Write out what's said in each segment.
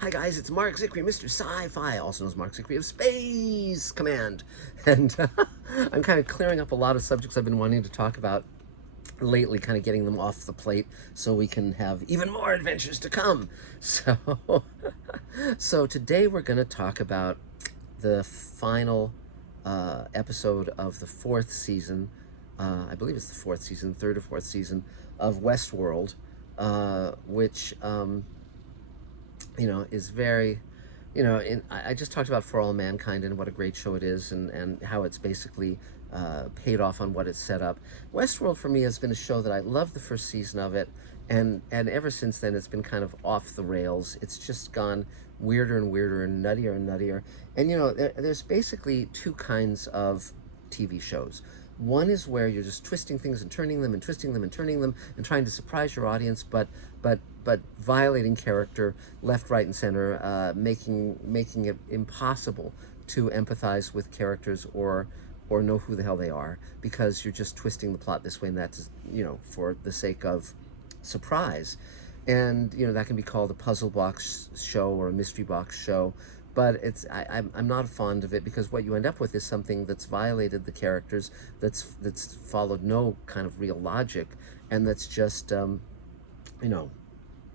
Hi guys, it's Mark Zicree, Mr. Sci-Fi, also known as Mark Zicree of Space Command. And I'm kind of clearing up a lot of subjects I've been wanting to talk about lately, kind of getting them off the plate so we can have even more adventures to come. So, so today we're going to talk about the final episode of the fourth season. I believe it's the fourth season, third or fourth season of Westworld, which is very, I just talked about For All Mankind and what a great show it is, and how it's basically paid off on what it's set up. Westworld for me has been a show that I loved the first season of it, and ever since then it's been kind of off the rails. It's just gone weirder and weirder and nuttier and nuttier. And there's basically two kinds of TV shows. One is where you're just twisting things and turning them and twisting them and turning them and trying to surprise your audience, but violating character left, right, and center, making it impossible to empathize with characters or know who the hell they are, because you're just twisting the plot this way and that, for the sake of surprise. And that can be called a puzzle box show or a mystery box show. But I'm not fond of it, because what you end up with is something that's violated the characters, that's followed no kind of real logic, and that's just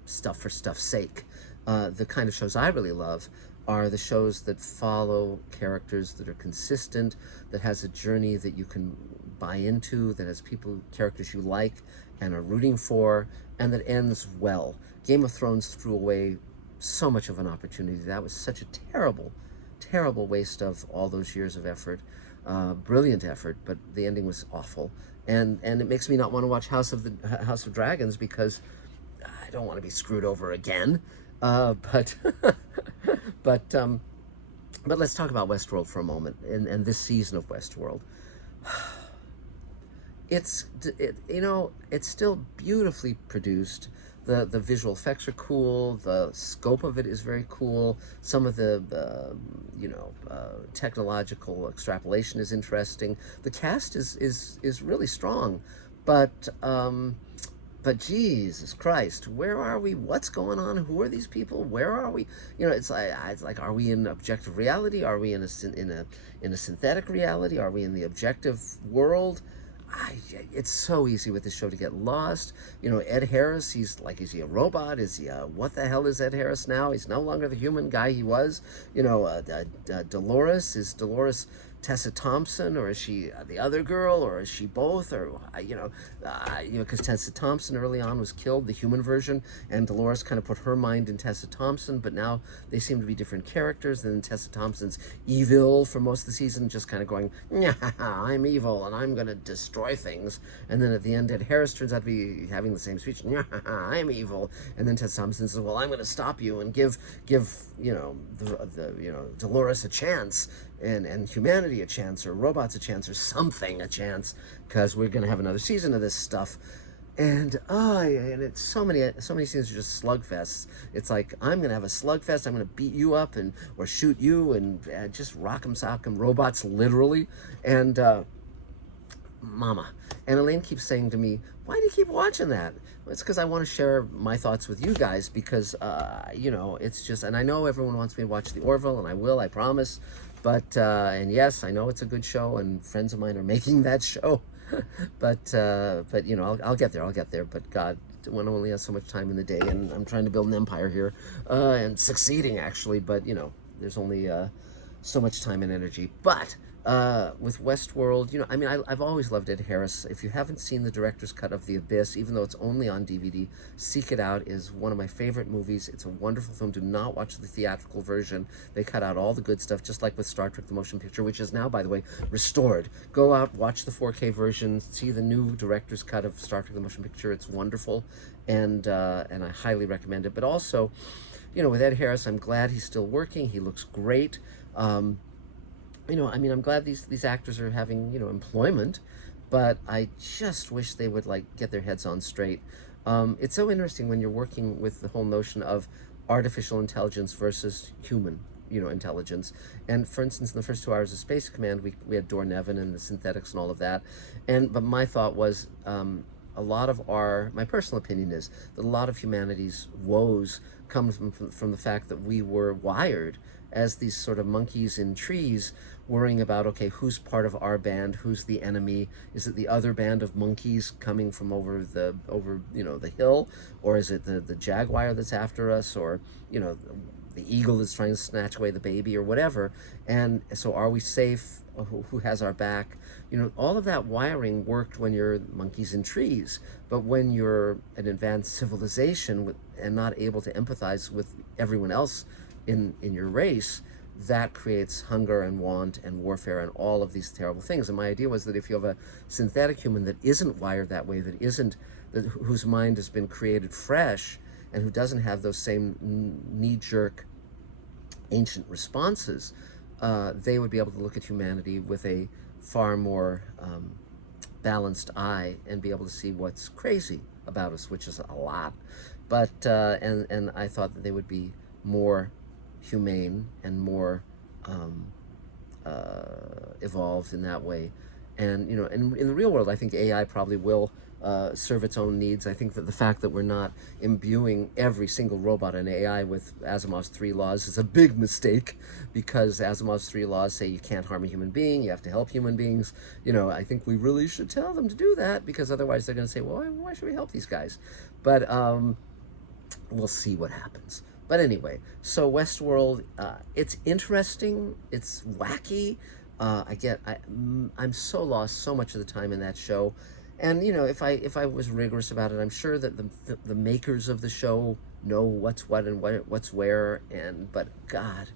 stuff for stuff's sake. The kind of shows I really love are the shows that follow characters that are consistent, that has a journey that you can buy into, that has characters you like and are rooting for, and that ends well. Game of Thrones threw away so much of an opportunity. That was such a terrible waste of all those years of effort. Brilliant effort, but the ending was awful. And it makes me not want to watch House of Dragons, because I don't want to be screwed over again. But let's talk about Westworld for a moment, and this season of Westworld. It's still beautifully produced. The visual effects are cool. The scope of it is very cool. Some of the technological extrapolation is interesting. The cast is really strong, but Jesus Christ, where are we? What's going on? Who are these people? Where are we? It's like, are we in objective reality? Are we in a synthetic reality? Are we in the objective world? It's so easy with this show to get lost. Ed Harris, is he a robot? Is he what the hell is Ed Harris now? He's no longer the human guy he was. Dolores, is Dolores Tessa Thompson, or is she the other girl, or is she both? Or because Tessa Thompson early on was killed, the human version, and Dolores kind of put her mind in Tessa Thompson, but now they seem to be different characters. And then Tessa Thompson's evil for most of the season, just kind of going, I'm evil and I'm going to destroy things. And then at the end, Ed Harris turns out to be having the same speech, I'm evil. And then Tessa Thompson says, well, I'm going to stop you and give Dolores a chance, and humanity a chance, or robots a chance, or something a chance, because we're going to have another season of this stuff. And it's so many scenes are just slugfests. It's like, I'm going to have a slugfest. I'm going to beat you up or shoot you and just rock 'em sock 'em robots, literally. And mama. And Elaine keeps saying to me, why do you keep watching that? Well, it's because I want to share my thoughts with you guys, because it's just, and I know everyone wants me to watch The Orville, and I will, I promise. But and yes, I know it's a good show, and friends of mine are making that show. but I'll get there. But God, one only has so much time in the day, and I'm trying to build an empire here, and succeeding actually. But there's only so much time and energy. But with Westworld, I've always loved Ed Harris. If you haven't seen the director's cut of The Abyss, even though it's only on DVD, seek it out. It is one of my favorite movies. It's a wonderful film. Do not watch the theatrical version. They cut out all the good stuff, just like with Star Trek: The Motion Picture, which is now, by the way, restored. Go out, watch the 4K version, see the new director's cut of Star Trek: The Motion Picture. It's wonderful, and I highly recommend it. But also, with Ed Harris, I'm glad he's still working. He looks great. I'm glad these actors are having, employment, but I just wish they would, get their heads on straight. It's so interesting when you're working with the whole notion of artificial intelligence versus human, intelligence. And for instance, in the first 2 hours of Space Command, we had Dor Nevin and the synthetics and all of that. But my thought was, a lot of my personal opinion is that a lot of humanity's woes come from the fact that we were wired as these sort of monkeys in trees, worrying about, okay, who's part of our band, who's the enemy, is it the other band of monkeys coming from over the hill, or is it the jaguar that's after us, or the eagle that's trying to snatch away the baby, or whatever. And so are we safe? Who has our back? All of that wiring worked when you're monkeys in trees, but when you're an advanced civilization and not able to empathize with everyone else in your race, that creates hunger and want and warfare and all of these terrible things. And my idea was that if you have a synthetic human that isn't wired that way, whose mind has been created fresh, and who doesn't have those same knee-jerk ancient responses, they would be able to look at humanity with a far more balanced eye and be able to see what's crazy about us, which is a lot. But and I thought that they would be more humane and more evolved in that way. And in the real world, I think AI probably will serve its own needs. I think that the fact that we're not imbuing every single robot and AI with Asimov's 3 laws is a big mistake, because Asimov's 3 laws say you can't harm a human being, you have to help human beings. I think we really should tell them to do that, because otherwise they're going to say, well, why should we help these guys? But we'll see what happens. But anyway, so Westworld, it's interesting, it's wacky. I'm so lost so much of the time in that show. And if I was rigorous about it, I'm sure that the makers of the show know what's what and what's where. But God,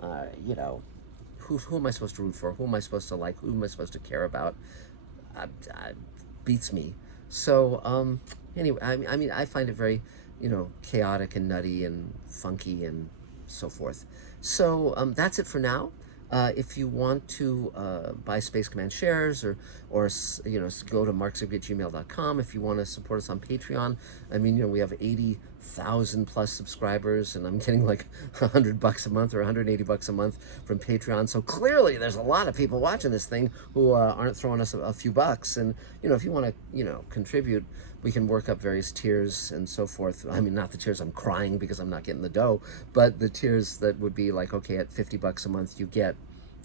who am I supposed to root for? Who am I supposed to like? Who am I supposed to care about? Beats me. So anyway, I mean, I find it very chaotic and nutty and funky and so forth. So that's it for now. If you want to buy Space Command shares, or go to markzigby@gmail.com. If you want to support us on Patreon, I mean, we have 80,000 plus subscribers, and I'm getting like $100 a month or $180 a month from Patreon. So clearly, there's a lot of people watching this thing who aren't throwing us a few bucks. And if you want to contribute, we can work up various tiers and so forth. I mean, not the tiers I'm crying because I'm not getting the dough, but the tiers that would be like, okay, at $50 a month, you get,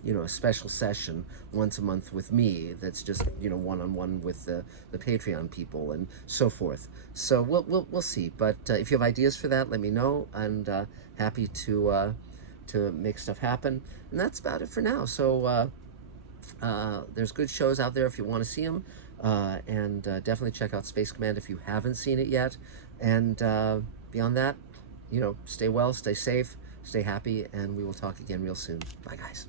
a special session once a month with me that's just, one-on-one with the Patreon people and so forth. So we'll see. But if you have ideas for that, let me know, and happy to make stuff happen. And that's about it for now. So there's good shows out there if you want to see them. And definitely check out Space Command if you haven't seen it yet. And beyond that, stay well, stay safe, stay happy, and we will talk again real soon. Bye, guys.